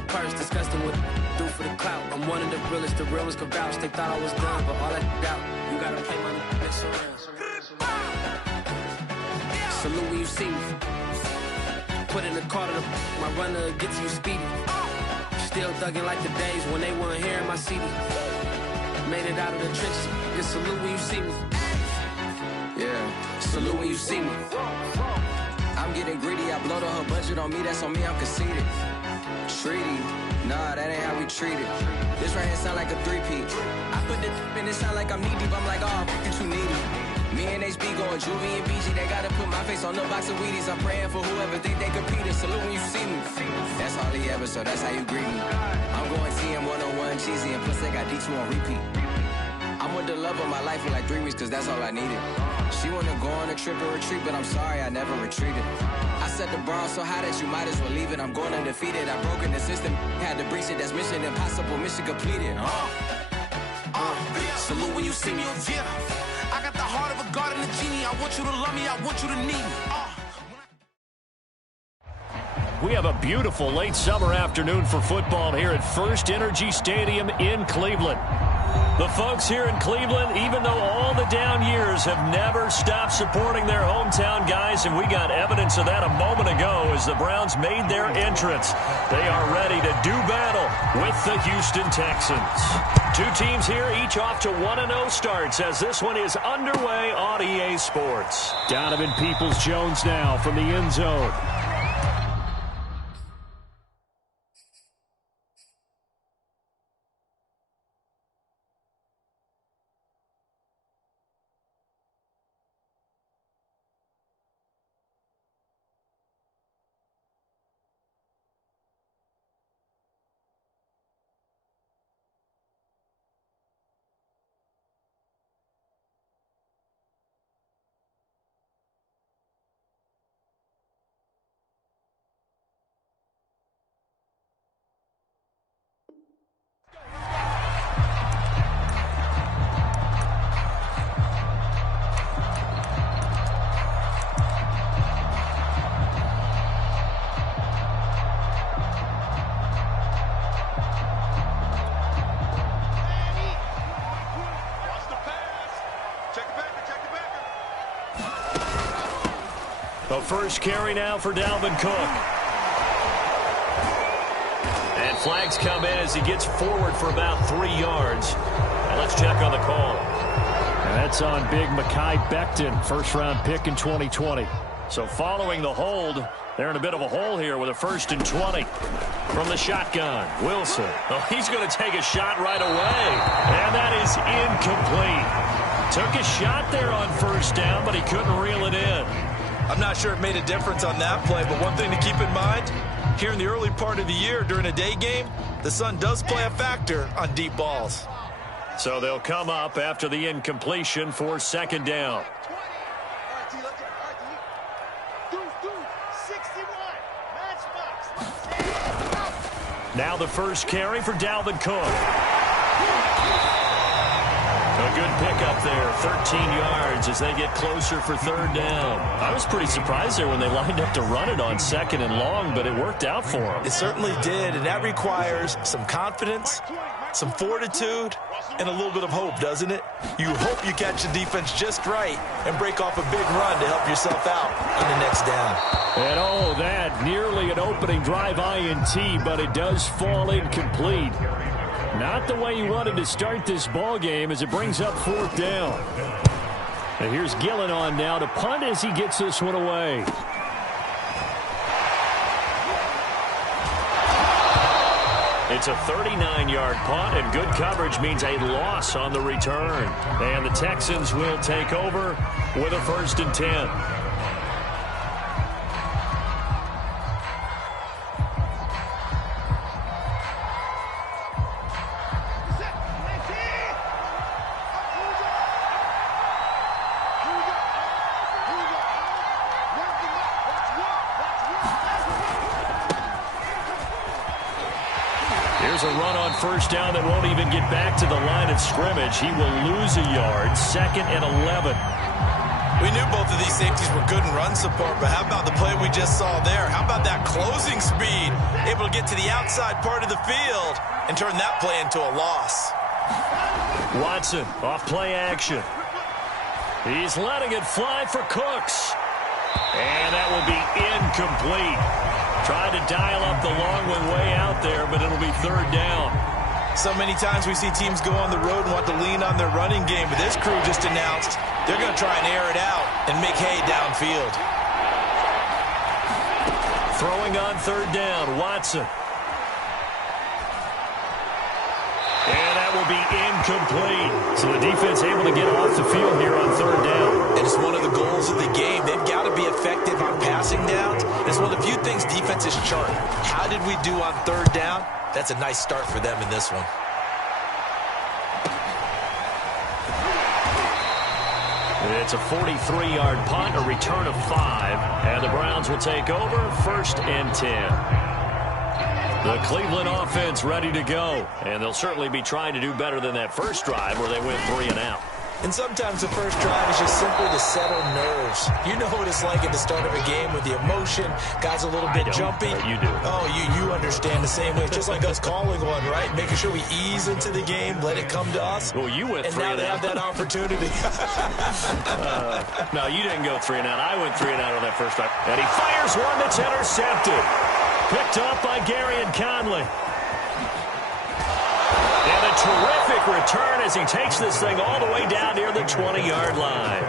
a purse, disgusting what do for the clout. I'm one of the realest, the real ones can vouch. They thought I was done, but all that out. You gotta pay money next around. Salute when you see me. Put in the car to my runner, get to you speedy. Still thugging like the days when they weren't hearing my CD. Made it out of the trenches. Just salute when you see me. Yeah, salute when you see me. I'm getting greedy, I blow the whole budget on me, that's on me, I'm conceited. Treaty, nah, that ain't how we treat it. This right here sound like a three-peat. I put the in it sound like I'm knee-deep, I'm like, oh, you too needy. Me and HB going Juvie and BG, they gotta put my face on no box of Wheaties. I'm praying for whoever think they competed. Salute when you see me. That's all he ever, so that's how you greet me. I'm going TM 101 cheesy, and plus they got D2 on repeat. I'm with the love of my life for like 3 weeks, cause that's all I needed. She wanna go on a trip or retreat, but I'm sorry, I never retreated. I set the bar so high that you might as well leave it. I'm going undefeated, I've broken the system. Had to breach it, that's mission impossible, mission completed. Salute when you see me. Yeah, I got the heart of a god and a genie. I want you to love me, I want you to need me. We have a beautiful late summer afternoon for football here at First Energy Stadium in Cleveland. The folks here in Cleveland, even though all the down years, have never stopped supporting their hometown guys, and we got evidence of that a moment ago as the Browns made their entrance. They are ready to do battle with the Houston Texans. Two teams here, each off to 1-0 starts as this one is underway on EA Sports. Donovan Peoples-Jones now from the end zone. The first carry now for Dalvin Cook. And flags come in as he gets forward for about 3 yards. And let's check on the call. And that's on big Mekhi Becton, first-round pick in 2020. So following the hold, they're in a bit of a hole here with a 1st and 20. From the shotgun, Wilson. Oh, he's going to take a shot right away. And that is incomplete. Took a shot there on first down, but he couldn't reel it in. I'm not sure it made a difference on that play, but one thing to keep in mind, here in the early part of the year during a day game, the sun does play a factor on deep balls. So they'll come up after the incompletion for 2nd down. Now the first carry for Dalvin Cook. A good pickup there, 13 yards as they get closer for 3rd down. I was pretty surprised there when they lined up to run it on 2nd and long, but it worked out for them. It certainly did, and that requires some confidence, some fortitude, and a little bit of hope, doesn't it? You hope you catch the defense just right and break off a big run to help yourself out on the next down. And oh, that nearly an opening drive INT, but it does fall incomplete. Not the way you wanted to start this ball game as it brings up 4th down. And here's Gillen on now to punt as he gets this one away. It's a 39-yard punt, and good coverage means a loss on the return. And the Texans will take over with a 1st and 10. Here's a run on 1st down that won't even get back to the line of scrimmage. He will lose a yard. 2nd and 11. We knew both of these safeties were good in run support, but how about the play we just saw there? How about that closing speed? Able to get to the outside part of the field and turn that play into a loss. Watson off play action. He's letting it fly for Cooks. And that will be incomplete. Tried to dial up the long one way out there, but it'll be third down. So many times we see teams go on the road and want to lean on their running game, but this crew just announced they're going to try and air it out and make hay downfield. Throwing on third down, Watson. And that will be incomplete. So the defense able to get off the field here on third down. And it's one of the goals of the game. They've got to be effective on passing downs. It's one of the few things defenses chart. How did we do on third down? That's a nice start for them in this one. It's a 43-yard punt, a return of 5, and the Browns will take over 1st and 10. The Cleveland offense ready to go, and they'll certainly be trying to do better than that first drive where they went 3 and out. And sometimes the first drive is just simply to settle nerves. You know what it's like at the start of a game with the emotion. Guys a little bit jumpy. You do. Oh, you understand the same way. It's just like us calling one, right? Making sure we ease into the game, let it come to us. Well, you went 3 and out. And now they have that opportunity. No, you didn't go 3 and out. I went 3 and out on that first drive. And he fires one that's intercepted. Picked up by Gary and Conley. And a terrific return as he takes this thing all the way down near the 20-yard line.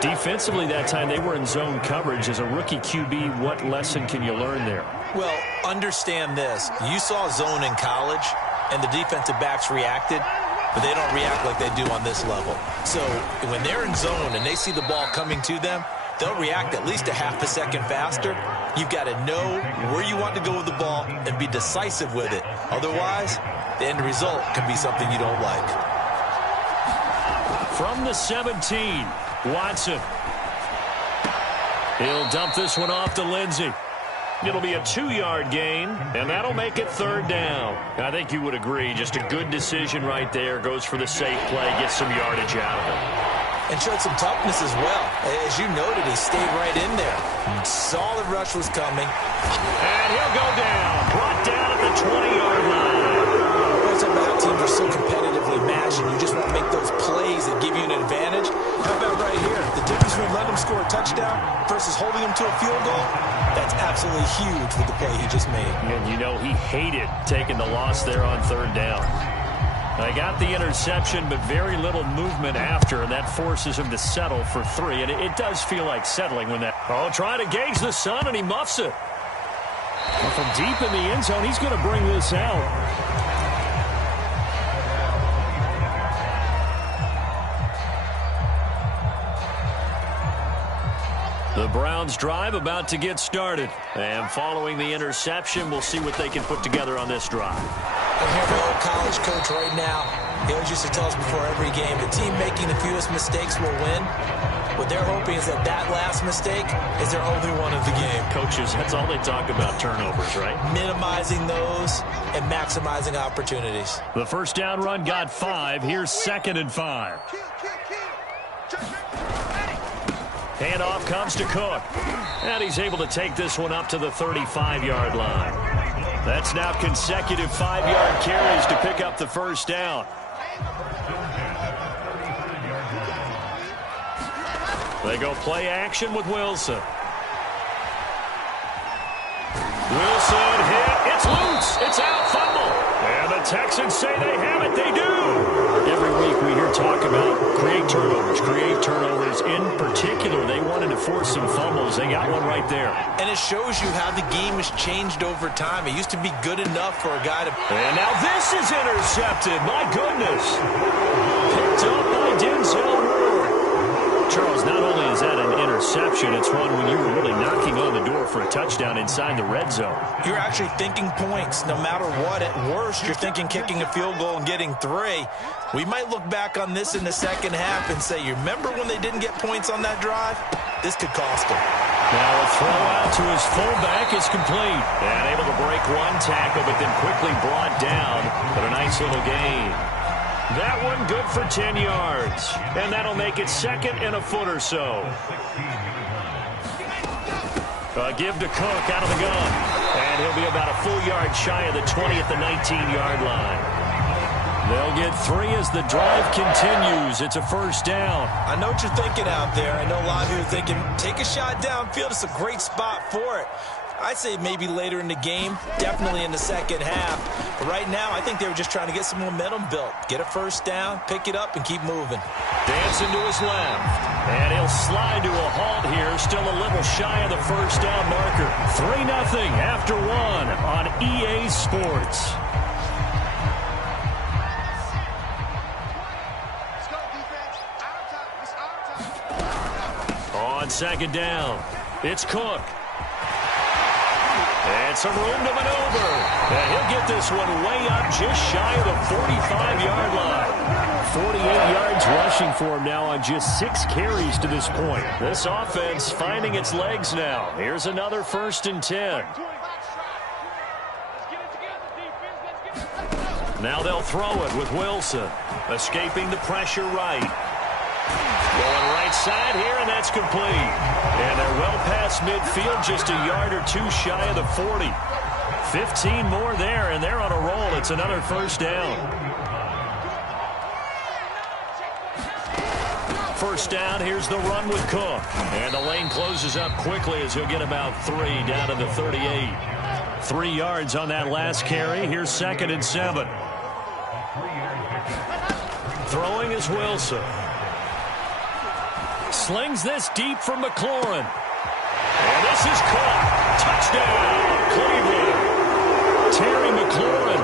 Defensively that time, they were in zone coverage. As a rookie QB, what lesson can you learn there? Well, understand this. You saw zone in college, and the defensive backs reacted, but they don't react like they do on this level. So when they're in zone and they see the ball coming to them, they'll react at least a half a second faster. You've got to know where you want to go with the ball and be decisive with it. Otherwise, the end result can be something you don't like. From the 17, Watson. He'll dump this one off to Lindsey. It'll be a 2-yard gain, and that'll make it third down. I think you would agree, just a good decision right there. Goes for the safe play, gets some yardage out of it. And showed some toughness as well. As you noted, he stayed right in there. Saw the rush was coming. And he'll go down. Brought down at the 20-yard line. That's about teams are so competitively matched, and you just want to make those plays that give you an advantage. How about right here? The difference between letting them score a touchdown versus holding them to a field goal, that's absolutely huge with the play he just made. And you know he hated taking the loss there on third down. They got the interception, but very little movement after, and that forces him to settle for 3. And it does feel like settling when that... Oh, trying to gauge the sun, and he muffs it. Well, from deep in the end zone, he's going to bring this out. The Browns drive about to get started. And following the interception, we'll see what they can put together on this drive. I hear my old college coach right now. He always used to tell us before every game, the team making the fewest mistakes will win. What they're hoping is that last mistake is their only one of the game. Coaches, that's all they talk about, turnovers, right? Minimizing those and maximizing opportunities. The first down run got 5. Here's 2nd and 5. Handoff comes to Cook. And he's able to take this one up to the 35-yard line. That's now consecutive 5-yard carries to pick up the first down. They go play action with Wilson. Wilson hit. It's loose. It's out. Fumble. And the Texans say they have it. They do. Every week we hear talk about create turnovers. In particular, they wanted to force some fumbles. They got one right there. And it shows you how the game has changed over time. It used to be good enough for a guy to... And now this is intercepted. My goodness. Picked up by Denzel Ward. Charles, not only is that an interception, it's one when you were really knocking on the door for a touchdown inside the red zone. You're actually thinking points no matter what. At worst, you're thinking kicking a field goal and getting 3. We might look back on this in the second half and say, you remember when they didn't get points on that drive? This could cost them. Now a throw out to his fullback is complete. And able to break one tackle, but then quickly brought down. But a nice little gain. That one good for 10 yards. And that'll make it second and a foot or so. Give to Cook out of the gun. And he'll be about a full yard shy of the 20 at the 19-yard line. They'll get 3 as the drive continues. It's a first down. I know what you're thinking out there. I know a lot of you are thinking, take a shot downfield. It's a great spot for it. I'd say maybe later in the game, definitely in the second half. But right now, I think they were just trying to get some momentum built. Get a first down, pick it up, and keep moving. Dancing to his left. And he'll slide to a halt here. Still a little shy of the first down marker. 3-0 after 1 on EA Sports. On second down, it's Cook. And some room to maneuver. And he'll get this one way up just shy of the 45-yard line. 48 yards rushing for him now on just 6 carries to this point. This offense finding its legs now. Here's another 1st and 10. Now they'll throw it with Wilson. Escaping the pressure right. Going right side here, and that's complete. And they're well past midfield, just a yard or 2 shy of the 40. 15 more there, and they're on a roll. It's another first down. First down, here's the run with Cook. And the lane closes up quickly as he'll get about 3 down to the 38. 3 yards on that last carry. Here's 2nd and 7. Throwing is Wilson. Slings this deep from McLaurin. And this is caught. Touchdown, Cleveland. Terry McLaurin,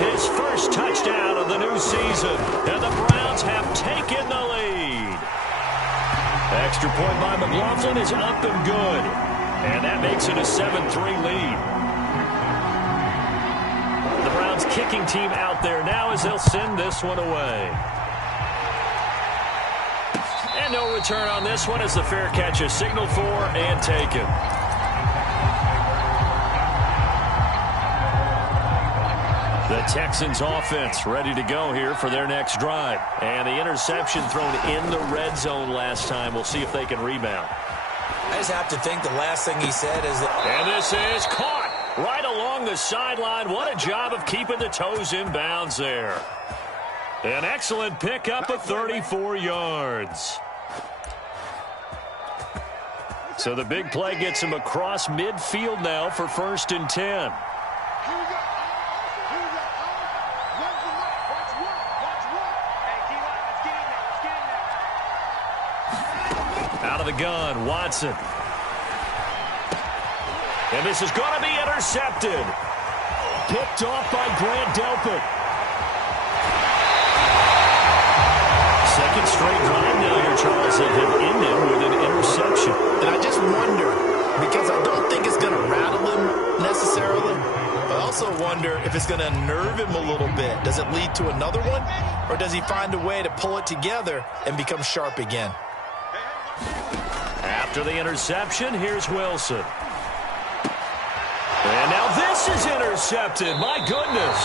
his first touchdown of the new season. And the Browns have taken the lead. Extra point by McLaughlin is up and good. And that makes it a 7-3 lead. The Browns kicking team out there now as they'll send this one away. And no return on this one as the fair catch is signaled for and taken. The Texans offense ready to go here for their next drive. And the interception thrown in the red zone last time. We'll see if they can rebound. I just have to think the last thing he said is that... And this is caught right along the sideline. What a job of keeping the toes in bounds there. An excellent pickup of 34 yards. So the big play gets him across midfield now for 1st and 10. Out of the gun, Watson. And this is going to be intercepted. Picked off by Grant Delpit. Second straight drive now here, Charles, that have ended with an interception. And I just wonder, because I don't think it's going to rattle him necessarily, but I also wonder if it's going to unnerve him a little bit. Does it lead to another one, or does he find a way to pull it together and become sharp again? After the interception, here's Wilson. And now this is intercepted. My goodness.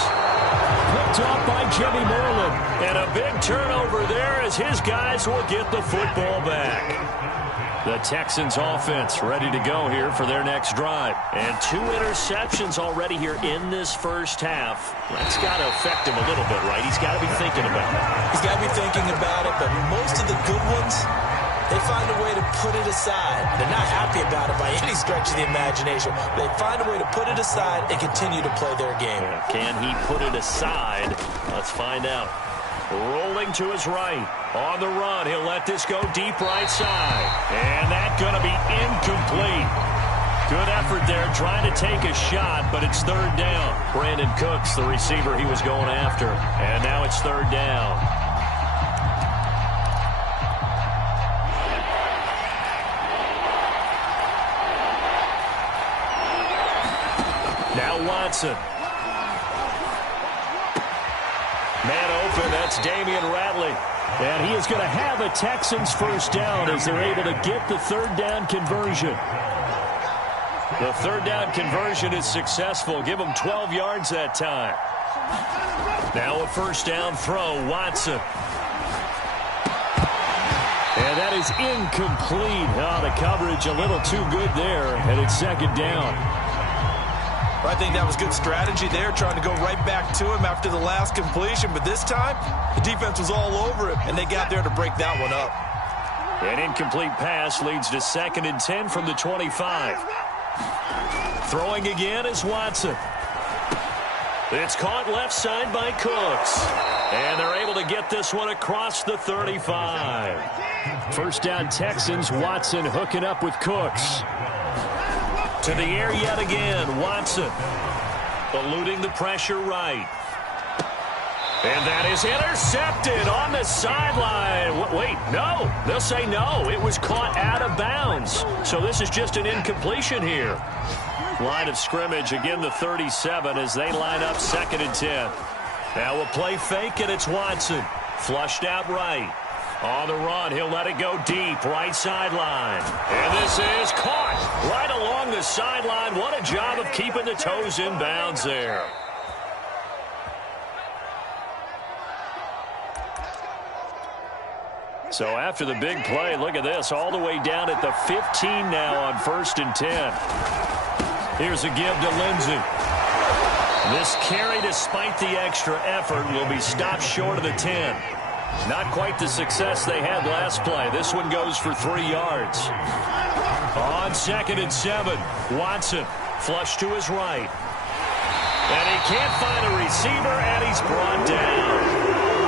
Picked off by Jimmy Moreland. And a big turnover there as his guys will get the football back. The Texans offense ready to go here for their next drive. And 2 interceptions already here in this first half. That's got to affect him a little bit, right? He's got to be thinking about it. He's got to be thinking about it, but most of the good ones, they find a way to put it aside. They're not happy about it by any stretch of the imagination. They find a way to put it aside and continue to play their game. Can he put it aside? Let's find out. Rolling to his right. On the run, he'll let this go deep right side. And that's going to be incomplete. Good effort there trying to take a shot, but it's 3rd down. Brandon Cooks, the receiver he was going after. And now it's 3rd down. Now Watson. Man open, that's Damian Ratley. And he is going to have a Texans first down as they're able to get the 3rd down conversion. The 3rd down conversion is successful. Give them 12 yards that time. Now a first down throw, Watson. And that is incomplete. Oh, the coverage a little too good there, and it's second down. I think that was good strategy there, trying to go right back to him after the last completion. But this time, the defense was all over him, and they got there to break that one up. An incomplete pass leads to 2nd and 10 from the 25. Throwing again is Watson. It's caught left side by Cooks. And they're able to get this one across the 35. First down Texans, Watson hooking up with Cooks. To the air yet again, Watson. Eluding the pressure right. And that is intercepted on the sideline. Wait, no. They'll say no. It was caught out of bounds. So this is just an incompletion here. Line of scrimmage, again the 37 as they line up 2nd and 10. Now a play fake, and it's Watson. Flushed out right. On the run, he'll let it go deep, right sideline. And this is caught right along the sideline. What a job of keeping the toes in bounds there. So after the big play, look at this, all the way down at the 15 now on 1st and 10. Here's a give to Lindsey. This carry, despite the extra effort, will be stopped short of the 10. Not quite the success they had last play. This one goes for 3 yards. On 2nd and 7, Watson flush to his right. And he can't find a receiver, and he's brought down.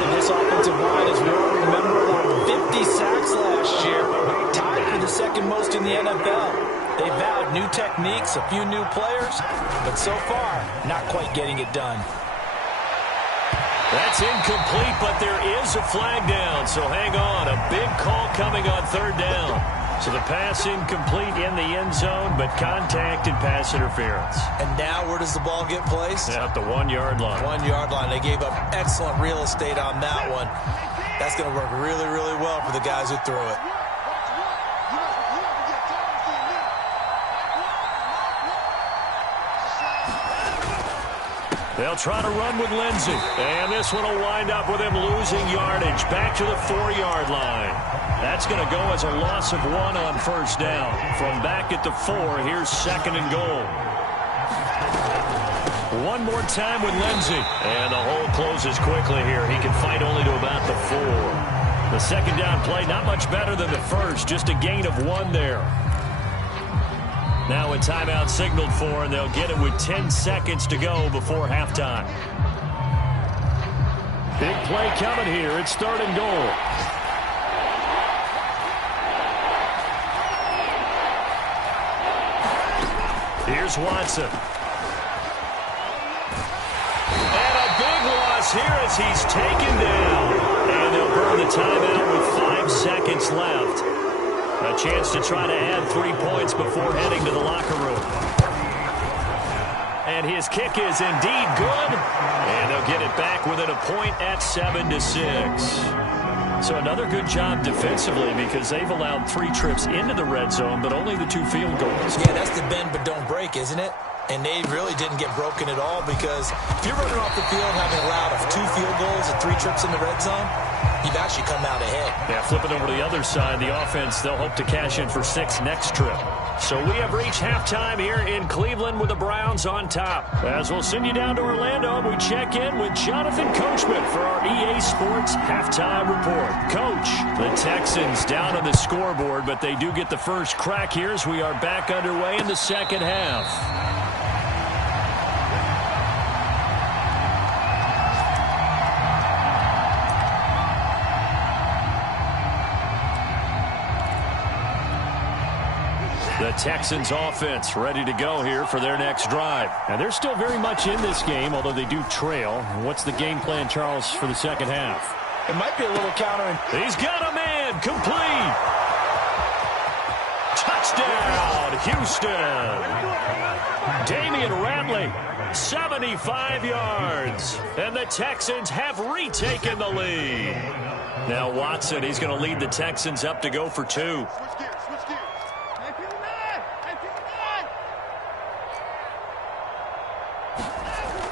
And this offensive line, as we all remember, 50 sacks last year, tied for the 2nd most in the NFL. They've vowed new techniques, a few new players, but so far, not quite getting it done. That's incomplete, but there is a flag down, so hang on. A big call coming on 3rd down. So the pass incomplete in the end zone, but contact and pass interference. And now where does the ball get placed? At the 1-yard line. 1-yard line. They gave up excellent real estate on that one. That's going to work really, really well for the guys who threw it. They'll try to run with Lindsey. And this one will wind up with him losing yardage. Back to the 4-yard line. That's going to go as a loss of 1 on 1st down. From back at the 4, here's 2nd and goal. One more time with Lindsey. And the hole closes quickly here. He can fight only to about the 4. The 2nd down play, not much better than the first. Just a gain of 1 there. Now a timeout signaled for, and they'll get it with 10 seconds to go before halftime. Big play coming here. It's 3rd and goal. Here's Watson. And a big loss here as he's taken down. And they'll burn the timeout with 5 seconds left. A chance to try to add 3 points before heading to the locker room. And his kick is indeed good. And they'll get it back within a point at 7-6. So another good job defensively because they've allowed 3 trips into the red zone, but only the 2 field goals. Yeah, that's the bend but don't break, isn't it? And they really didn't get broken at all because if you're running off the field having allowed 2 field goals and 3 trips in the red zone, you've actually come out ahead. Yeah, flipping over to the other side, the offense, they'll hope to cash in for 6 next trip. So we have reached halftime here in Cleveland with the Browns on top. As we'll send you down to Orlando, we check in with Jonathan Coachman for our EA Sports Halftime Report. Coach, the Texans down on the scoreboard, but they do get the first crack here as we are back underway in the 2nd half. The Texans offense ready to go here for their next drive. And they're still very much in this game, although they do trail. What's the game plan, Charles, for the 2nd half? It might be a little countering. He's got a man. Complete. Touchdown, Houston. Damian Ratley, 75 yards. And the Texans have retaken the lead. Now Watson, he's going to lead the Texans up to go for 2.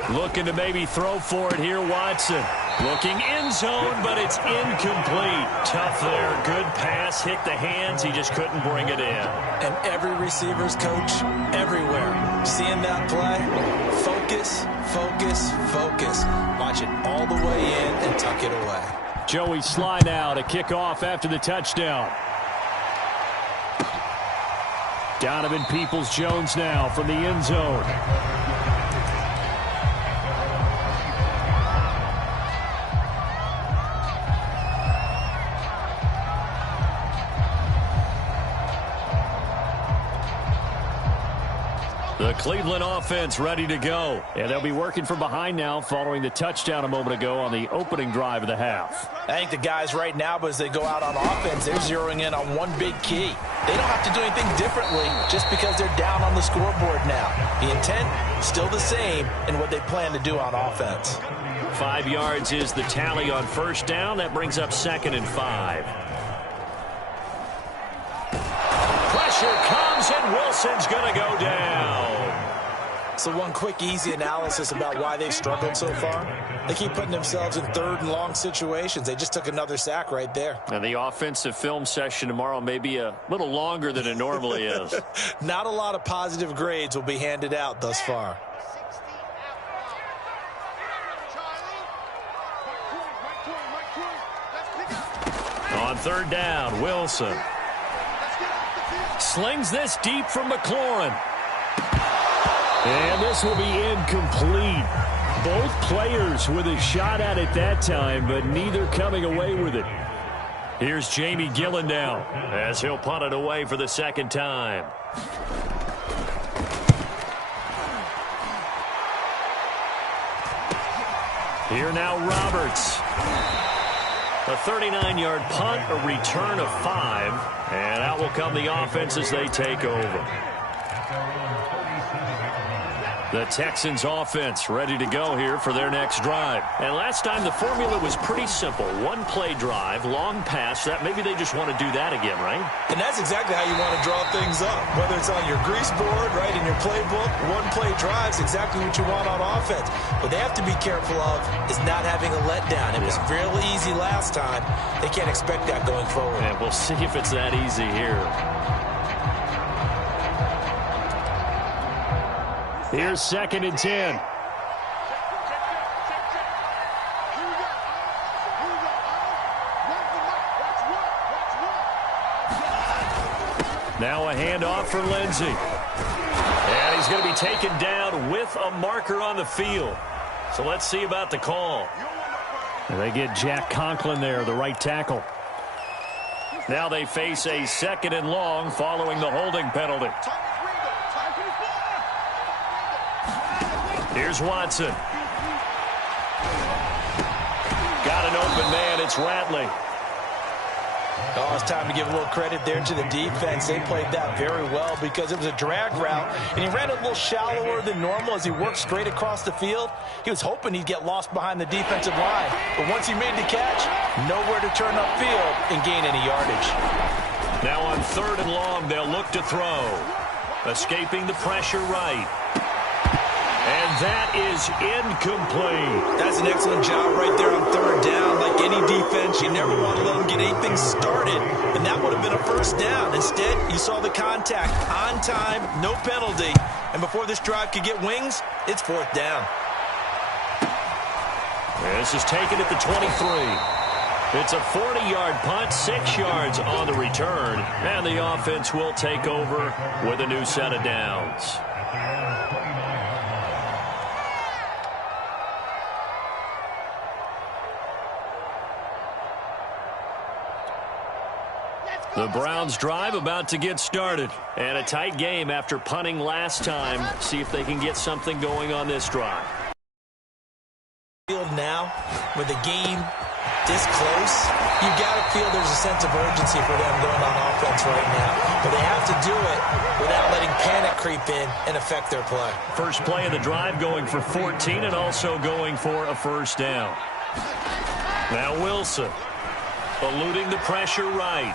Looking to maybe throw for it here, Watson. Looking end zone, but it's incomplete. Tough there. Good pass. Hit the hands. He just couldn't bring it in. And every receiver's coach everywhere. Seeing that play, focus, focus, focus. Watch it all the way in and tuck it away. Joey Sly now to kick off after the touchdown. Donovan Peoples-Jones now from the end zone. The Cleveland offense ready to go. And they'll be working from behind now following the touchdown a moment ago on the opening drive of the half. I think the guys right now, as they go out on offense, they're zeroing in on one big key. They don't have to do anything differently just because they're down on the scoreboard now. The intent, still the same in what they plan to do on offense. 5 yards is the tally on first down. That brings up 2nd and 5. Pressure comes, and Wilson's going to go down. So one quick, easy analysis about why they've struggled so far. They keep putting themselves in 3rd and long situations. They just took another sack right there. And the offensive film session tomorrow may be a little longer than it normally is. Not a lot of positive grades will be handed out thus far. On 3rd down, Wilson slings this deep from McLaurin. And this will be incomplete. Both players with a shot at it that time, but neither coming away with it. Here's Jamie Gillen now as he'll punt it away for the 2nd time. Here now Roberts. A 39-yard punt, a return of 5. And out will come the offense as they take over. The Texans offense ready to go here for their next drive. And last time the formula was pretty simple. 1-play drive, long pass. That maybe they just want to do that again, right? And that's exactly how you want to draw things up. Whether it's on your grease board, right, in your playbook, 1-play drive's exactly what you want on offense. What they have to be careful of is not having a letdown. It was real easy last time. They can't expect that going forward. And we'll see if it's that easy here. Here's 2nd and 10. Now a handoff for Lindsey. And he's going to be taken down with a marker on the field. So let's see about the call. And they get Jack Conklin there, the right tackle. Now they face a 2nd and long following the holding penalty. Here's Watson. Got an open man. It's Ratley. Oh, it's time to give a little credit there to the defense. They played that very well because it was a drag route, and he ran a little shallower than normal as he worked straight across the field. He was hoping he'd get lost behind the defensive line, but once he made the catch, nowhere to turn upfield and gain any yardage. Now on 3rd and long, they'll look to throw. Escaping the pressure right. And that is incomplete. That's an excellent job right there on 3rd down. Like any defense, you never want to let them get anything started, and that would have been a 1st down. Instead, you saw the contact on time, no penalty, and before this drive could get wings, it's 4th down. This is taken at the 23. It's a 40-yard punt, 6 yards on the return, and the offense will take over with a new set of downs. The Browns drive about to get started. And a tight game after punting last time. See if they can get something going on this drive. Now, with the game this close, you got to feel there's a sense of urgency for them going on offense right now. But they have to do it without letting panic creep in and affect their play. First play of the drive going for 14 and also going for a 1st down. Now Wilson eluding the pressure right.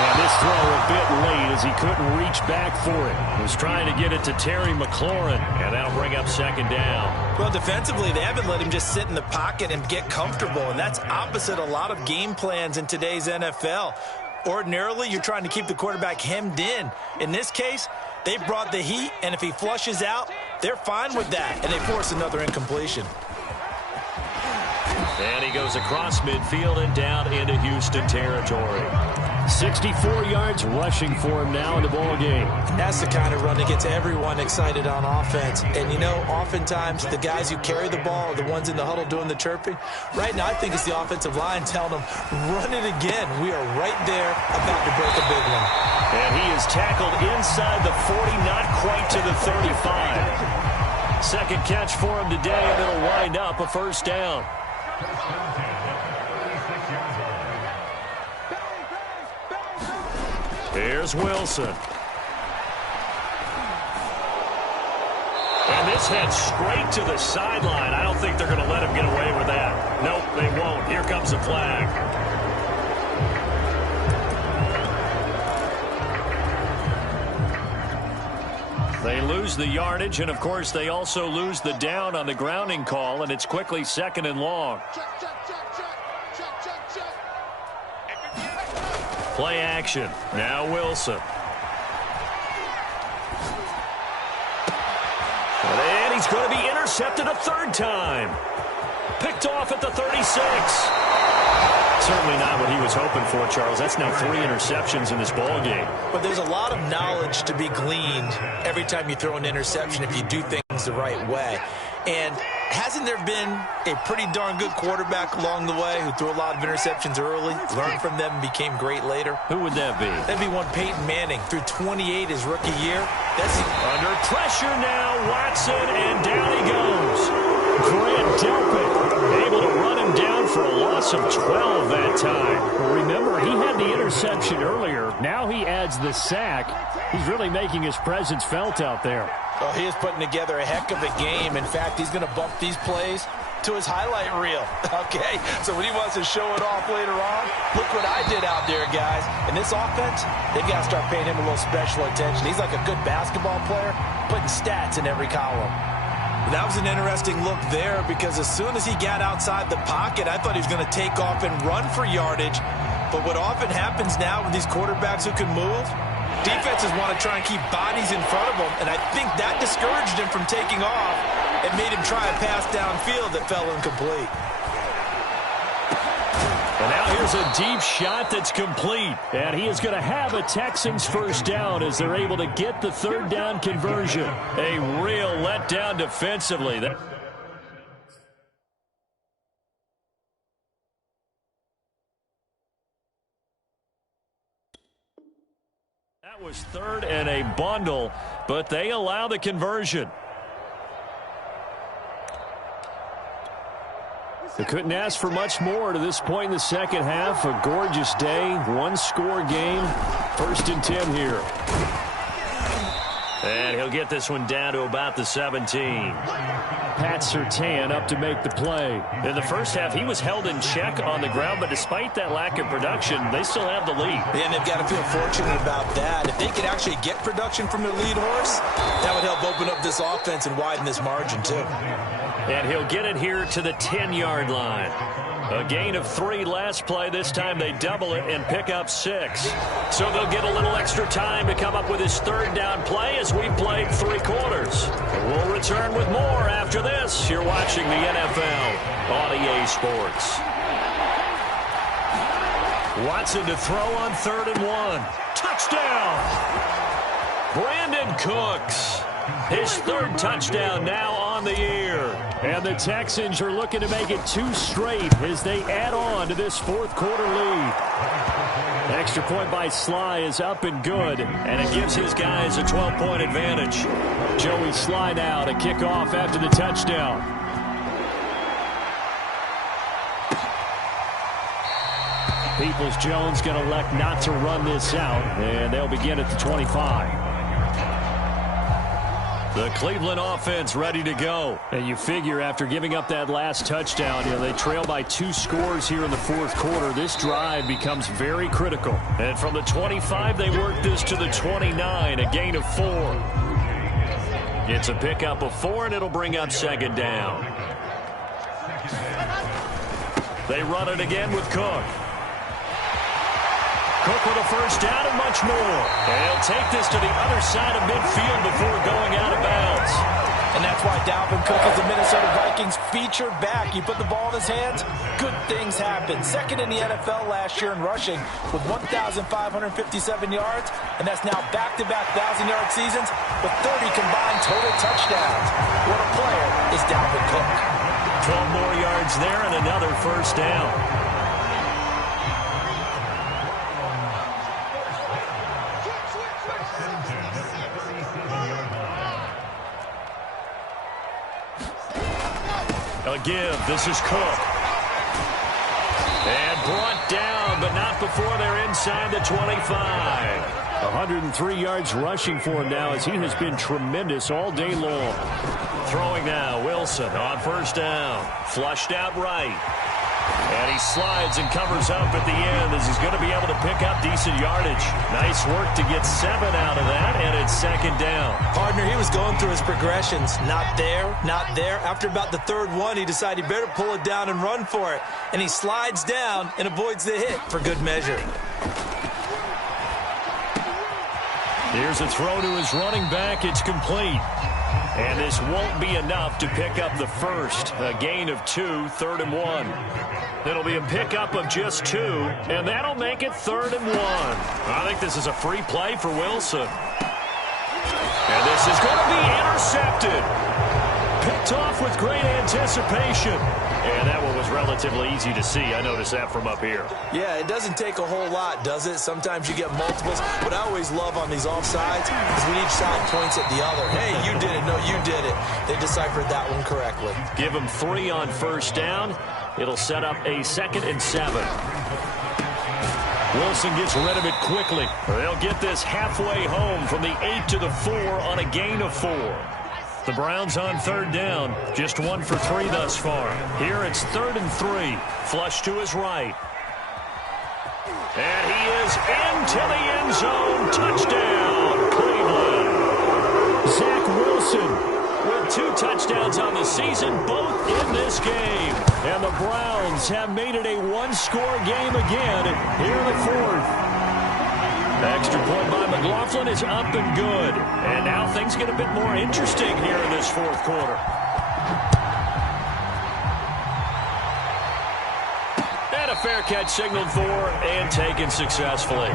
And this throw a bit late as he couldn't reach back for it. He was trying to get it to Terry McLaurin, and that'll bring up second down. Well, defensively, they haven't let him just sit in the pocket and get comfortable, and that's opposite a lot of game plans in today's NFL. Ordinarily, you're trying to keep the quarterback hemmed in. In this case, they brought the heat, and if he flushes out, they're fine with that, and they force another incompletion. And he goes across midfield and down into Houston territory. 64 yards rushing for him now in the ball game. That's the kind of run that gets everyone excited on offense. And, you know, oftentimes the guys who carry the ball are the ones in the huddle doing the chirping. Right now, I think it's the offensive line telling them, run it again. We are right there about to break a big one. And he is tackled inside the 40, not quite to the 35. Second catch for him today, and it'll wind up a first down. Here's Wilson. And this heads straight to the sideline. I don't think they're going to let him get away with that. Nope, they won't. Here comes the flag. They lose the yardage, and, of course, they also lose the down on the grounding call, and it's quickly second and long. Play action. Now Wilson. And he's going to be intercepted a third time. Picked off at the 36. Certainly not what he was hoping for, Charles. That's now 3 interceptions in this ball game. But there's a lot of knowledge to be gleaned every time you throw an interception if you do things the right way. And hasn't there been a pretty darn good quarterback along the way who threw a lot of interceptions early, learned from them, and became great later? Who would that be? That'd be one Peyton Manning, threw 28 his rookie year. Under pressure now, Watson, and down he goes. Grant Delpit able to run him down for a loss of 12 that time. Well, remember, he had the interception earlier. Now he adds the sack. He's really making his presence felt out there. Oh, he is putting together a heck of a game. In fact, he's going to bump these plays to his highlight reel. Okay, so when he wants to show it off later on, look what I did out there, guys. In this offense, they've got to start paying him a little special attention. He's like a good basketball player, putting stats in every column. That was an interesting look there because as soon as he got outside the pocket, I thought he was going to take off and run for yardage. But what often happens now with these quarterbacks who can move, defenses want to try and keep bodies in front of them, and I think that discouraged him from taking off and made him try a pass downfield that fell incomplete. And now here's a deep shot that's complete. And he is going to have a Texans first down as they're able to get the third down conversion. A real letdown defensively. That was third and a bundle, but they allow the conversion. They couldn't ask for much more to this point in the second half. A gorgeous day, one-score game. 1st and 10 here. And he'll get this one down to about the 17. Pat Surtain up to make the play. In the first half, he was held in check on the ground, but despite that lack of production, they still have the lead. And they've got to feel fortunate about that. If they could actually get production from their lead horse, that would help open up this offense and widen this margin, too. And he'll get it here to the 10-yard line. A gain of 3 last play. This time they double it and pick up 6. So they'll get a little extra time to come up with his third down play as we played 3 quarters. We'll return with more after this. You're watching the NFL on EA Sports. Watson to throw on 3rd and 1. Touchdown! Brandon Cooks. His 3rd touchdown now on the year. And the Texans are looking to make it 2 straight as they add on to this 4th quarter lead. Extra point by Sly is up and good, and it gives his guys a 12-point advantage. Joey Sly now to kick off after the touchdown. Peoples-Jones going to elect not to run this out, and they'll begin at the 25. The Cleveland offense ready to go. And you figure after giving up that last touchdown, they trail by 2 scores here in the fourth quarter. This drive becomes very critical. And from the 25, they work this to the 29, a gain of 4. It's a pickup of 4, and it'll bring up second down. They run it again with Cook. Cook with a first down and much more. And he'll take this to the other side of midfield before going out of bounds. And that's why Dalvin Cook is the Minnesota Vikings featured back. You put the ball in his hands, good things happen. Second in the NFL last year in rushing with 1,557 yards. And that's now back-to-back 1,000-yard seasons with 30 combined total touchdowns. What a player is Dalvin Cook. 12 more yards there and another first down. A give. This is Cook. And brought down, but not before they're inside the 25. 103 yards rushing for him now as he has been tremendous all day long. Throwing now, Wilson on first down. Flushed out right. And he slides and covers up at the end as he's going to be able to pick up decent yardage. Nice work to get 7 out of that, and it's second down. Partner, he was going through his progressions. Not there, not there. After about the third one, he decided he better pull it down and run for it. And he slides down and avoids the hit for good measure. Here's a throw to his running back. It's complete. And this won't be enough to pick up the first. A gain of 2, 3rd and 1. It'll be a pickup of just 2, and that'll make it 3rd and 1. I think this is a free play for Wilson. And this is going to be intercepted. Picked off with great anticipation. And that one was relatively easy to see. I noticed that from up here. Yeah, it doesn't take a whole lot, does it? Sometimes you get multiples. What I always love on these offsides is when each side points at the other. Hey, you did it. No, you did it. They deciphered that one correctly. Give them 3 on first down. It'll set up a 2nd and 7. Wilson gets rid of it quickly. They'll get this halfway home from the 8 to the 4 on a gain of 4. The Browns on 3rd down. Just 1 for 3 thus far. Here it's 3rd and 3. Flush to his right. And he is into the end zone. Touchdown, Cleveland. Zach Wilson with 2 touchdowns on the season, both in this game. And the Browns have made it a 1-score game again here in the 4th. Extra point by McLaughlin is up and good. And now things get a bit more interesting here in this 4th quarter. And a fair catch signaled for and taken successfully.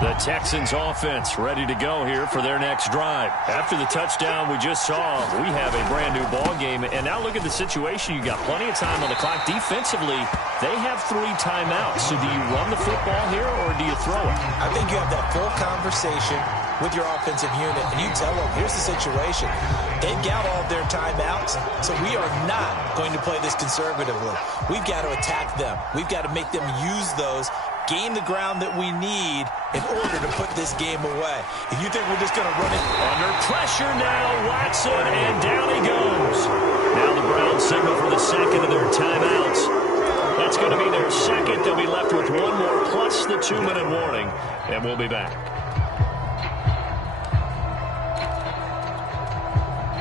The Texans offense ready to go here for their next drive. After the touchdown we just saw, we have a brand new ball game. And now look at the situation. You got plenty of time on the clock. Defensively, they have 3 timeouts. So do you run the football here or do you throw it? I think you have that full conversation with your offensive unit, and you tell them, here's the situation. They've got all of their timeouts, so we are not going to play this conservatively. We've got to attack them. We've got to make them use those, gain the ground that we need in order to put this game away. If you think we're just going to run it under pressure now, Watson, and down he goes. Now the Browns signal for the 2nd of their timeouts. That's going to be their 2nd. They'll be left with 1 more plus the 2-minute warning, and we'll be back.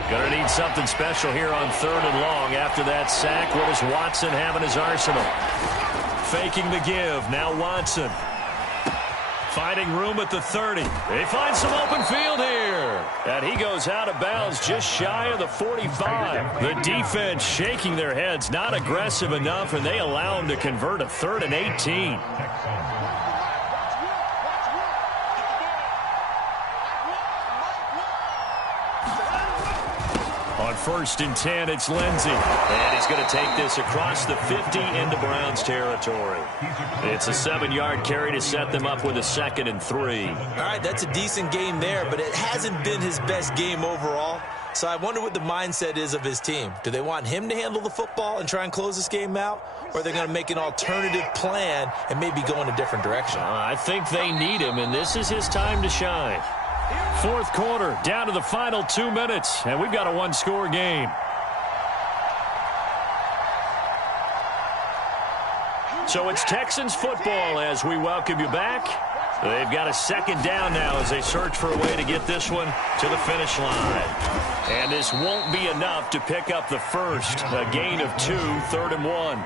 Going to need something special here on 3rd and long. After that sack, what does Watson have in his arsenal? Faking the give. Now Watson. Finding room at the 30. They find some open field here. And he goes out of bounds just shy of the 45. The defense shaking their heads, not aggressive enough, and they allow him to convert a 3rd and 18. On 1st and 10, it's Lindsey. And he's going to take this across the 50 into Browns territory. It's a 7-yard carry to set them up with a 2nd and 3. All right, that's a decent game there, but it hasn't been his best game overall. So I wonder what the mindset is of his team. Do they want him to handle the football and try and close this game out? Or are they going to make an alternative plan and maybe go in a different direction? I think they need him, and this is his time to shine. Fourth quarter, down to the final 2 minutes, and we've got a one-score game. So it's Texans football as we welcome you back. They've got a second down now as they search for a way to get this one to the finish line. And this won't be enough to pick up the first. A gain of 2, 3rd and 1.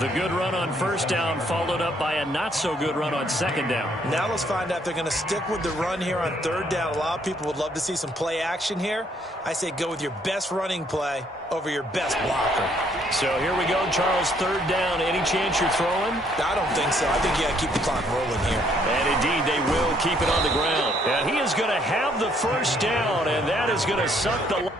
The good run on first down followed up by a not-so-good run on second down. Now let's find out if they're going to stick with the run here on third down. A lot of people would love to see some play action here. I say go with your best running play over your best blocker. So here we go, Charles, third down. Any chance you're throwing? I don't think so. I think you got to keep the clock rolling here. And indeed, they will keep it on the ground. And he is going to have the first down, and that is going to suck the...